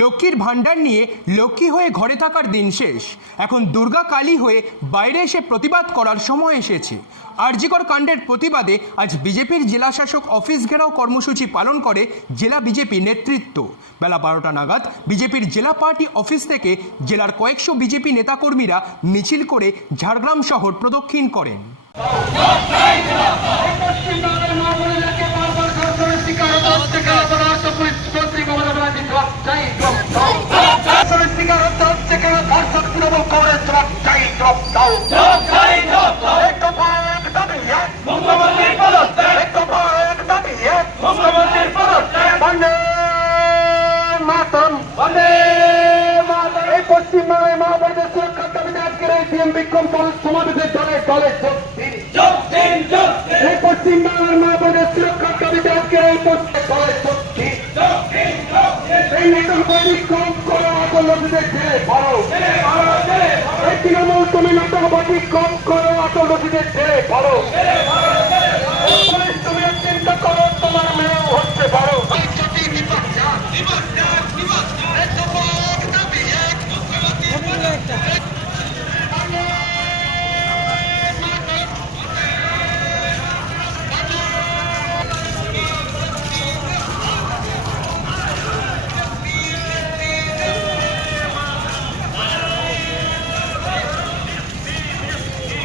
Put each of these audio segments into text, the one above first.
লক্ষ্মীর ভাণ্ডার নিয়ে লক্ষ্মী হয়ে ঘরে থাকার দিন শেষ। এখন দুর্গা কালী হয়ে বাইরে এসে প্রতিবাদ করার সময় এসেছে। আরজিকর কাণ্ডের প্রতিবাদে আজ বিজেপির জেলাশাসক অফিস ঘেরাও কর্মসূচি পালন করে জেলা বিজেপি নেতৃত্ব। বেলা বারোটা নাগাদ বিজেপির জেলা পার্টি অফিস থেকে জেলার কয়েকশো বিজেপি নেতাকর্মীরা মিছিল করে ঝাড়গ্রাম শহর প্রদক্ষিণ করেন। পশ্চিমবঙ্গের মা বোনদের সুরক্ষার দাবিতে আজকের এই সিএম বিক্রম সমাবেশের দলে দলে এই নদীদের ছেড়ে বড় এই তৃণমূল তুমি নতুন কম করো নদীদের ছেড়ে পারো। তুমি চিন্তা করো, তোমার মেয়েও হচ্ছে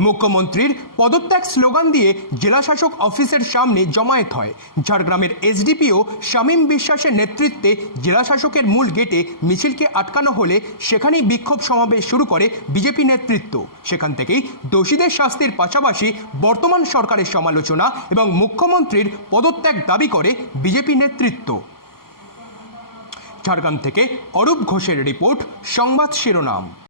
মুখ্যমন্ত্রীর পদত্যাগ স্লোগান দিয়ে জেলাশাসক অফিসের সামনে জমায়েত হয়। ঝাড়গ্রামের এসডিপিও শামীম বিশ্বাসের নেতৃত্বে জেলাশাসকের মূল গেটে মিছিলকে আটকানো হলে সেখানেই বিক্ষোভ সমাবেশ শুরু করে বিজেপি নেতৃত্ব। সেখান থেকেই দোষীদের শাস্তির পাশাপাশি বর্তমান সরকারের সমালোচনা এবং মুখ্যমন্ত্রীর পদত্যাগ দাবি করে বিজেপি নেতৃত্ব। ঝাড়গ্রাম থেকে অরূপ ঘোষের রিপোর্ট, সংবাদ শিরোনাম।